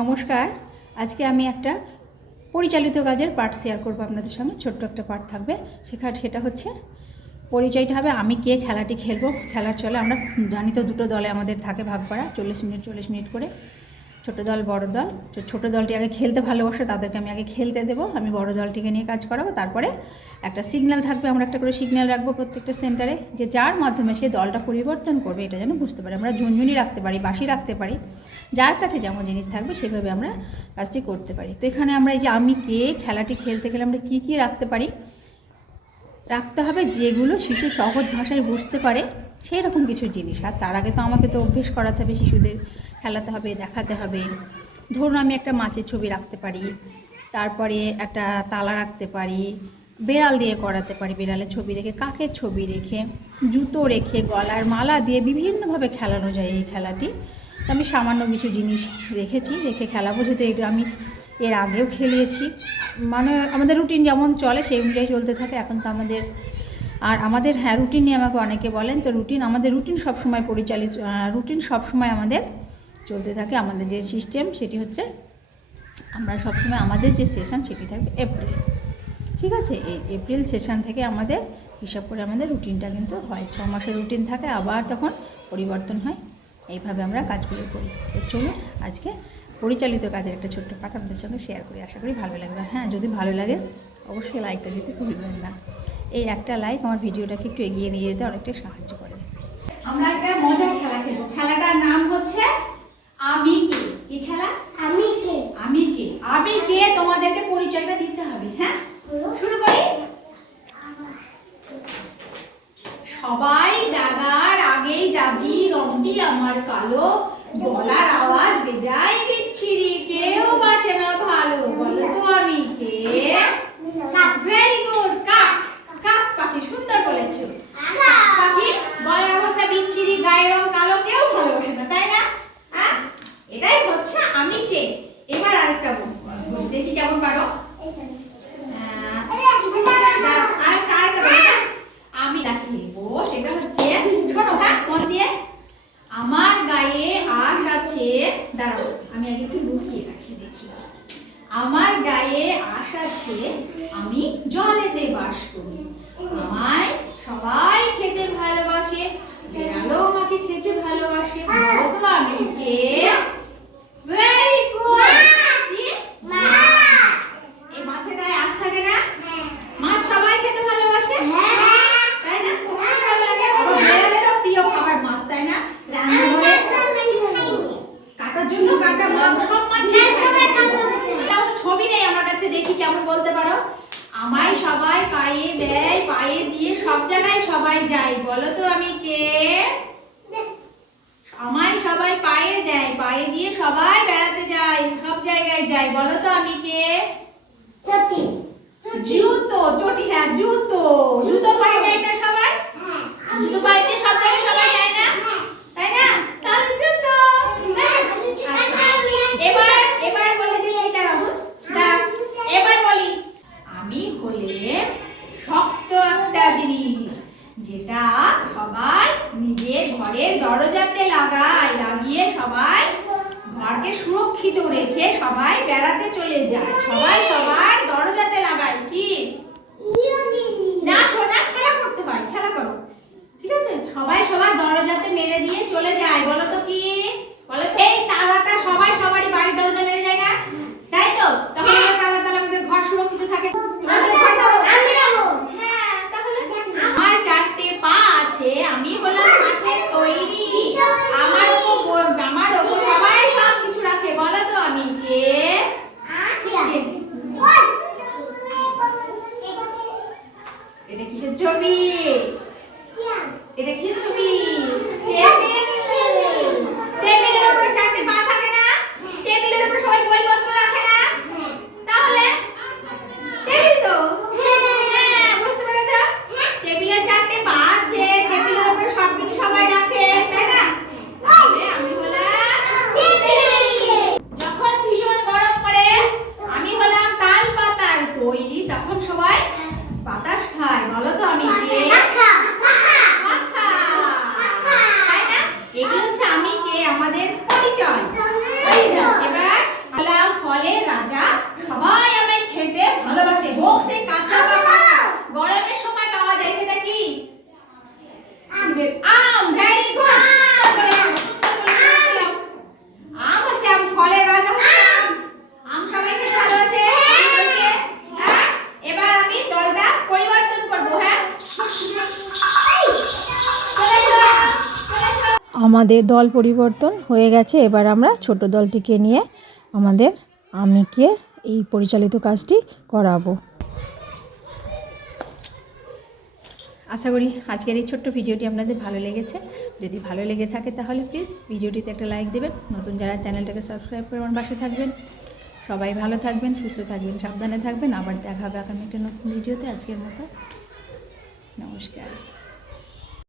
নমস্কার। আজকে আমি একটা পরিচালিত কাজের পার্ট শেয়ার করব আপনাদের সঙ্গে। ছোট্ট একটা পার্ট থাকবে। সেখানে সেটা হচ্ছে, পরিচয়টা হবে আমি কে, খেলাটি খেলব। খেলার চলে আমরা জানি তো দুটো দলে আমাদের থাকে ভাগ করা, চল্লিশ মিনিট চল্লিশ মিনিট করে। ছোট দল, বড় দল। তো ছোটো দলটি আগে খেলতে ভালোবাসে, তাদেরকে আমি আগে খেলতে দেবো। আমি বড় দলটিকে নিয়ে কাজ করাবো। তারপরে একটা সিগন্যাল থাকবে, আমরা একটা করে সিগন্যাল রাখব প্রত্যেকটা সেন্টারে যে যার মাধ্যমে সে দলটা পরিবর্তন করবে, এটা যেন বুঝতে পারি। আমরা ঝুনঝুনি রাখতে পারি, বাঁশি রাখতে পারি। যার কাছে যেমন জিনিস থাকবে, সেভাবে আমরা কাজটি করতে পারি। তো এখানে আমরা এই যে আমি কে, খেলাটি খেলতে গেলে আমরা কী কী রাখতে পারি? রাখতে হবে যেগুলো শিশু সহজ ভাষায় বুঝতে পারে সেই রকম কিছু জিনিস। আর তার আগে তো আমাকে তো অভ্যেস করাতে হবে শিশুদের। খেলাতে হবে, দেখাতে হবে। ধরুন আমি একটা মাছের ছবি রাখতে পারি, তারপরে একটা তালা রাখতে পারি, বেড়াল দিয়ে করাতে পারি, বেড়ালের ছবি রেখে কাকের ছবি রেখে, জুতো রেখে, গলার মালা দিয়ে বিভিন্নভাবে খেলানো যায় এই খেলাটি। আমি সামান্য কিছু জিনিস রেখেছি, রেখে খেলা বোঝাতে এটা আমি এর আগেও খেলিয়েছি। মানে আমাদের রুটিন যেমন চলে, সেই অনুযায়ী চলতে থাকে। এখন তো আমাদের, আর আমাদের হ্যাঁ রুটিন নিয়ে আমাকে অনেকে বলেন, তো রুটিন, আমাদের রুটিন সবসময় পরিচালিত রুটিন সবসময় আমাদের চলতে থাকে আমাদের যে সিস্টেম সেটি হচ্ছে আমরা সবসময় আমাদের যে সেশন সেটি থাকবে এপ্রিল ঠিক আছে? এই এপ্রিল সেশন থেকে আমাদের হিসাব করে আমাদের রুটিনটা কিন্তু হয়। ছ মাসের রুটিন থাকে, আবার তখন পরিবর্তন হয়। এইভাবে আমরা কাজগুলো করি। তো চলুন আজকে পরিচালিত কাজের একটা ছোট্ট পাঠ আপনাদের সঙ্গে শেয়ার করি। আশা করি ভালো লাগবে। হ্যাঁ যদি ভালো লাগে, অবশ্যই লাইকটা দিতে ভুলবেন না। এই একটা লাইক আমার ভিডিওটাকে একটু এগিয়ে নিয়ে যেতে অনেকটা সাহায্য করে। আমরা একটা মজার খেলা খেলব। খেলাটার নাম হচ্ছে আমি কে? কি খেলা? আমি কে? আমি কে? আমি কে? তোমাদেরকে পরিচয়টা দিতে হবে হ্যাঁ? শুরু করি। সবাই জাগার আগেই যাবি রংটি আমার কালো। গলার আওয়াজ বেজায় বিচ্ছিরি কেউ বাসে না ভালো বলো তো আমি কে ভেরি গুড কাক কাক পাখি সুন্দর বলেছ পাখি গলার অবস্থা বিচ্ছিরি গায়ের রং কালো কেউ ভালোবাসে না তাই না হ্যাঁ এটাই হচ্ছে আমি কে এবার আরেকটা বল বল, দেখি কেমন পারো আহ, দাঁড়াও, আরেকটা আরেকটা বল, হ্যাঁ? আমি তাকে লিখব সেটা হচ্ছে শোনো হ্যাঁ মন দিয়ে আমার গায়ে আশ আছে দাঁড়াও, আমি আগে একটু লুকিয়ে রাখি, দেখি। আমার গায়ে আশ আছে, আমি জলেতে বাস করি। আমায় সবাই খেতে ভালোবাসে বেড়ালো আমাকে খেতে ভালোবাসে আমি কে ভেরি গুড এই মাছের গায়ে আশ থাকে না মাছ সবাই খেতে ভালোবাসে তাই না তোমার ভালো লাগে আবার বেড়ালেরও প্রিয় খাবার মাছ তাই না রান্নাঘরে জন্য কাটা মাছ সব মাছ খেতে থাকে। ছবি নেই আমার কাছে দেখি কেমন বলতে পারো। আমায় সবাই পায়ে দেয় পায়ে দিয়ে সব জায়গায় সবাই যায়। বলো তো আমি কে? আমায় সবাই পায়ে দেয় পায়ে দিয়ে সবাই বেড়াতে যায় সব জায়গায় যায়। বলো তো আমি কে? জুতো চটি হ্যাঁ জুতো। জুতো পায়ে যায় না সবাই জুতো পায়ে দিয়ে সব জায়গায় সবাই যায় না তাই না তাহলে জুতো আচ্ছা, এবার এবার বলে দিই দাঁড়াবো দাঁড়া এবার বলি আমি হলে শক্ত একটা জিনিস যেটা সবাই নিজের ঘরের দরজাতে লাগায় লাগিয়ে সবাই ঘরকে সুরক্ষিত রেখে সবাই বেড়াতে চলে যায়। সবাই সবার দরজাতে লাগায় কি না শোনা খেলা করতে হয় খেলা করো ঠিক আছে সবাই সবার দরজাতে মেরে দিয়ে চলে যায় বলো তো কি বলো তো এই তালাটা সবাই সবারই বাড়ির দরজা মেরে যায় না তাই তো তাহলে আমরা তালা তালা আমাদের ঘর সুরক্ষিত থাকে আমাদের ঘরটা হ্যাঁ তাহলে আমার চারটে পা আছে আমি হলাম কাঠের তৈরি আমার উপর আমার উপর সবাই সব কিছু রাখে বলো তো আমি কে এটা কিসের ছবি? এটা কিসের ছবি? আমাদের দল পরিবর্তন হয়ে গেছে। এবার আমরা ছোট দলটিকে নিয়ে আমাদের আমিকে এই পরিচালিত কাজটি করাবো। আশা করি আজকের এই ছোট্ট ভিডিওটি আপনাদের ভালো লেগেছে। যদি ভালো লেগে থাকে তাহলে প্লিজ ভিডিওটিতে একটা লাইক দেবেন। নতুন যারা চ্যানেলটাকে সাবস্ক্রাইব করে আমার পাশে থাকবেন। সবাই ভালো থাকবেন, সুস্থ থাকবেন, সাবধানে থাকবেন। আবার দেখা হবে আগামী একটা নতুন ভিডিওতে। আজকের মতো নমস্কার।